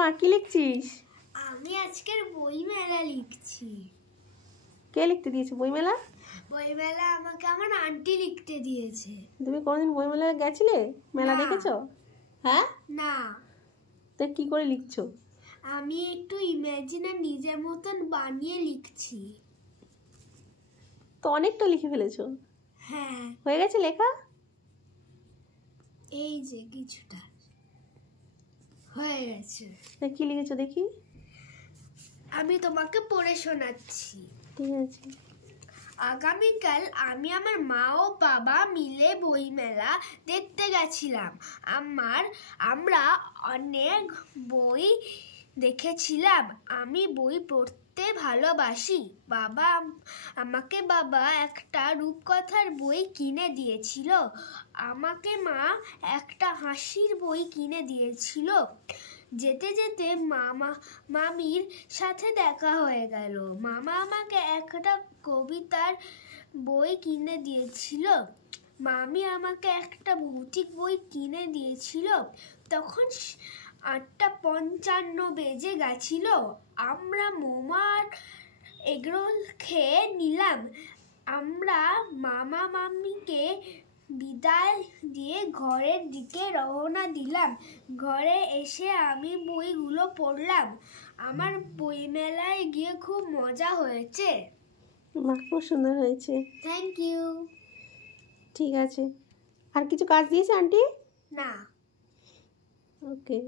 মা কি লিখছিস? আমি আজকের বই মেলা লিখছি। কে লিখতে দিয়েছে বই মেলা? বই মেলা আমাকে আমার আন্টি লিখতে দিয়েছে। তুমি কোনোদিন বই মেলায় গেছিলে? মেলা দেখেছো? হ্যাঁ না, তো কি করে লিখছো? আমি একটু ইমাজিনার নিজের মতন বানিয়ে লিখছি। তো অনেকটা লিখে ফেলেছো। হ্যাঁ, হয়ে গেছে লেখা? এই যে কিছুটা হয়ে গেছে। তা কি লিখেছো দেখি? আমি তোমাকে পড়ে শোনাচ্ছি। ঠিক আছে। আগামীকাল আমি আমার মা ও বাবা মিলে বইমেলা দেখতে গেছিলাম। আমরা অনেক বই দেখেছিলাম। আমি বই পড়তে ভালোবাসি। আমাকে বাবা একটা রূপকথার বই কিনে দিয়েছিল। আমাকে মা একটা হাসির বই কিনে দিয়েছিল। যেতে যেতে মামির সাথে দেখা হয়ে গেল। মামা আমাকে একটা কবিতার বই কিনে দিয়েছিল। মামি আমাকে একটা ভৌতিক বই কিনে দিয়েছিল। তখন 8:55 বেজে গেছিল। আমরা মোমার এগরোল খেয়ে নিলাম। আমরা মামা মামিকে বিদায় দিয়ে ঘরের দিকে রওনা দিলাম। ঘরে এসে আমি বইগুলো পড়লাম। আমার বই মেলায় গিয়ে খুব মজা হয়েছে। বাহ, খুব সুন্দর হয়েছে। Thank you. ঠিক আছে। আর কিছু কাজ দিয়েছে আন্টি? না। ওকে।